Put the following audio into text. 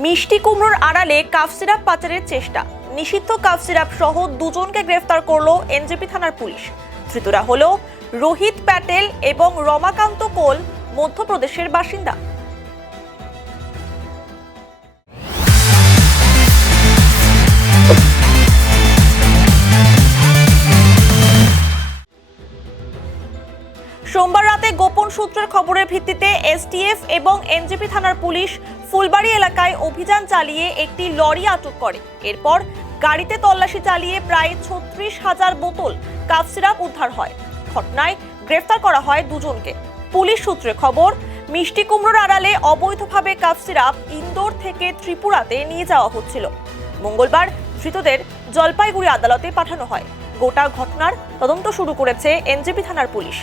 মিষ্টি কুমড়োর আড়ালে কাফ সিরাপ পাচারের চেষ্টা। নিষিদ্ধ কাফ সিরাপ সহ দুজনকে গ্রেফতার করলো এনজেপি থানার পুলিশ। ধৃতরা হলো রোহিত প্যাটেল এবং রমাকান্ত কোল, মধ্যপ্রদেশের বাসিন্দা। সোমবার রাতে গোপন সূত্রের খবরের ভিত্তিতে এসটিএফ এবং এনজেপি থানার পুলিশ ফুলবাড়ি এলাকায় অভিযান চালিয়ে একটি লরি আটক করে। এরপর গাড়িতে তল্লাশি চালিয়ে প্রায় 36,000 বোতল কাফ সিরাপ উদ্ধার হয়। ঘটনায় গ্রেফতার করা হয় দুজনকে। পুলিশ সূত্রে খবর, মিষ্টি কুমড়োর আড়ালে অবৈধভাবে কাফ সিরাপ ইন্দোর থেকে ত্রিপুরাতে নিয়ে যাওয়া হচ্ছিল। মঙ্গলবার ধৃতদের জলপাইগুড়ি আদালতে পাঠানো হয়। গোটা ঘটনার তদন্ত শুরু করেছে এনজেপি থানার পুলিশ।